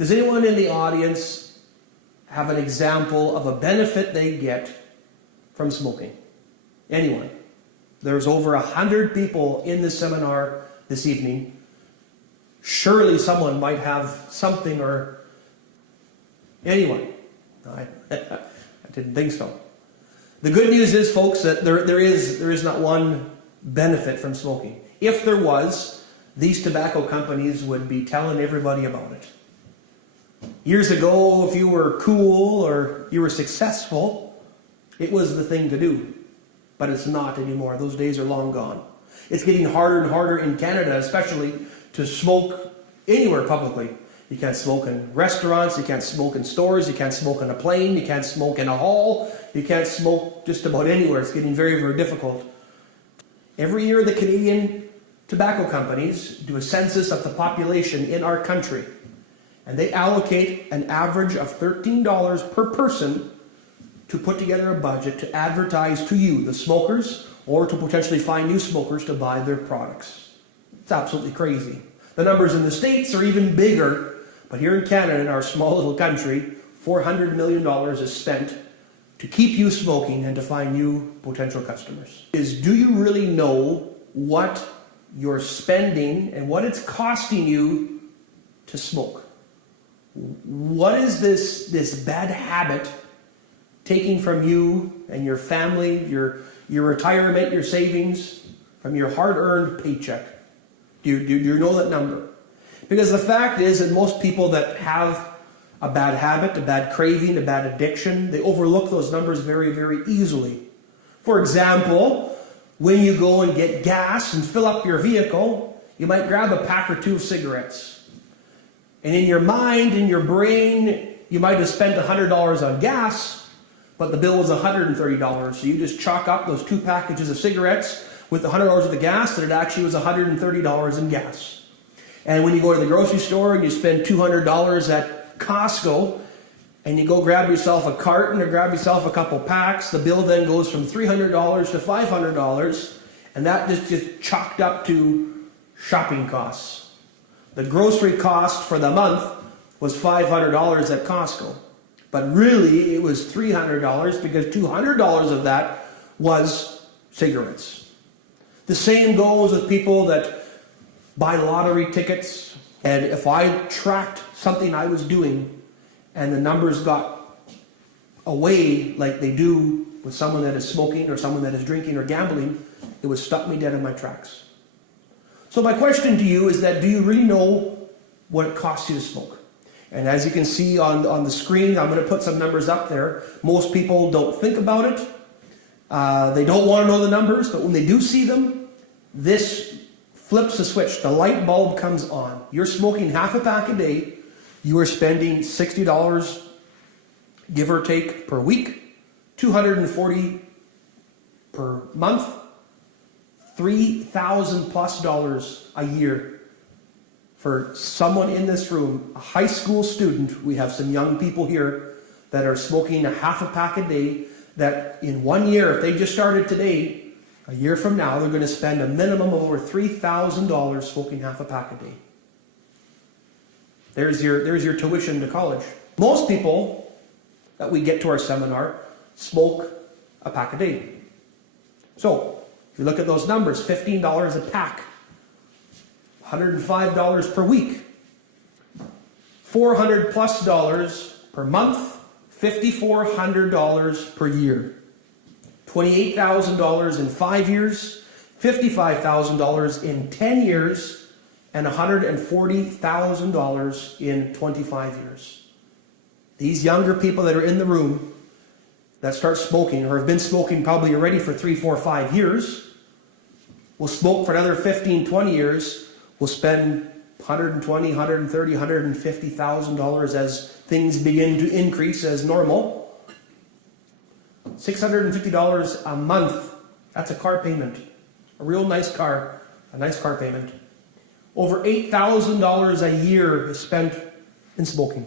Does anyone in the audience have an example of a benefit they get from smoking? Anyone? There's over 100 people in the seminar this evening. Surely someone might have something, or anyone? I didn't think so. The good news is, folks, that there is not one benefit from smoking. If there was, these tobacco companies would be telling everybody about it. Years ago, if you were cool or you were successful, it was the thing to do. But it's not anymore. Those days are long gone. It's getting harder and harder in Canada, especially, to smoke anywhere publicly. You can't smoke in restaurants, you can't smoke in stores, you can't smoke on a plane, you can't smoke in a hall, you can't smoke just about anywhere. It's getting very, very difficult. Every year the Canadian tobacco companies do a census of the population in our country, and they allocate an average of $13 per person to put together a budget to advertise to you, the smokers, or to potentially find new smokers to buy their products. It's absolutely crazy. The numbers in the States are even bigger, but here in Canada, in our small little country, $400 million is spent to keep you smoking and to find new potential customers. Do you really know what you're spending and what it's costing you to smoke? What is this bad habit taking from you and your family, your retirement, your savings, from your hard-earned paycheck? Do you know that number? Because the fact is that most people that have a bad habit, a bad craving, a bad addiction, they overlook those numbers very, very easily. For example, when you go and get gas and fill up your vehicle, you might grab a pack or two of cigarettes. And in your mind, in your brain, you might have spent $100 on gas, but the bill was $130. So you just chalk up those 2 packages of cigarettes with $100 of the gas, that it actually was $130 in gas. And when you go to the grocery store and you spend $200 at Costco, and you go grab yourself a carton or grab yourself a couple packs, the bill then goes from $300 to $500, and that just gets chalked up to shopping costs. The grocery cost for the month was $500 at Costco. But really, it was $300 because $200 of that was cigarettes. The same goes with people that buy lottery tickets. And if I tracked something I was doing and the numbers got away like they do with someone that is smoking or someone that is drinking or gambling, it would stop me dead in my tracks. So my question to you is that, do you really know what it costs you to smoke? And as you can see on the screen, I'm going to put some numbers up there. Most people don't think about it. They don't want to know the numbers, but when they do see them, this flips the switch. The light bulb comes on. You're smoking half a pack a day. You are spending $60, give or take, per week, $240 per month, $3,000 plus a year. For someone in this room, a high school student, we have some young people here that are smoking a half a pack a day, that in 1 year, if they just started today, a year from now, they're going to spend a minimum of over $3,000 smoking half a pack a day. There's your tuition to college. Most people that we get to our seminar smoke a pack a day. So, if you look at those numbers, $15 a pack, $105 per week, $400 plus per month, $5,400 per year, $28,000 in 5 years, $55,000 in 10 years, and $140,000 in 25 years. These younger people that are in the room that start smoking, or have been smoking probably already for 3, 4, 5 years, will smoke for another 15, 20 years, will spend $120,000, $130,000, $150,000 as things begin to increase as normal. $650 a month, that's a car payment. A real nice car, a nice car payment. Over $8,000 a year is spent in smoking.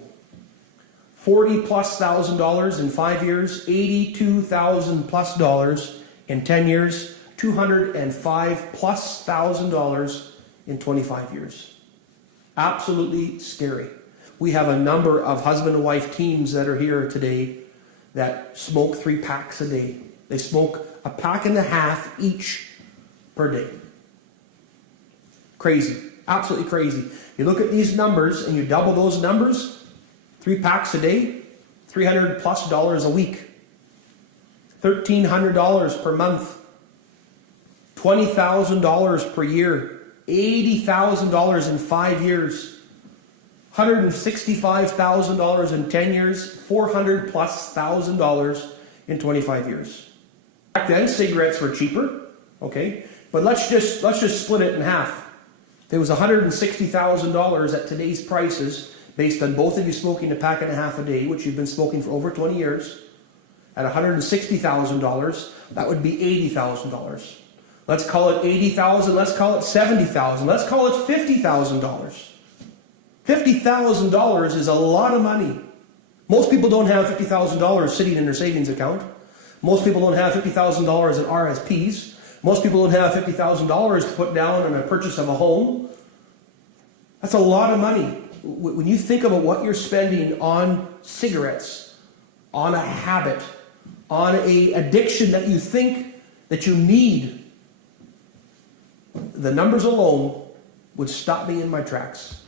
$40,000+ in 5 years, $82,000+ in 10 years, $205,000+ in 25 years. Absolutely scary. We have a number of husband and wife teams that are here today that smoke 3 packs a day. They smoke a pack and a half each per day. Crazy. Absolutely crazy. You look at these numbers and you double those numbers, 3 packs a day, $300+ a week, $1,300 per month, $20,000 per year, $80,000 in 5 years, $165,000 in 10 years, $400,000+ in 25 years. Back then, cigarettes were cheaper, okay? But let's just split it in half. If it was $160,000 at today's prices, based on both of you smoking a pack and a half a day, which you've been smoking for over 20 years, at $160,000, that would be $80,000. Let's call it $80,000, let's call it $70,000, let's call it $50,000. $50,000 is a lot of money. Most people don't have $50,000 sitting in their savings account. Most people don't have $50,000 in RSPs. Most people don't have $50,000 to put down on a purchase of a home. That's a lot of money. When you think about what you're spending on cigarettes, on a habit, on an addiction that you think that you need, the numbers alone would stop me in my tracks.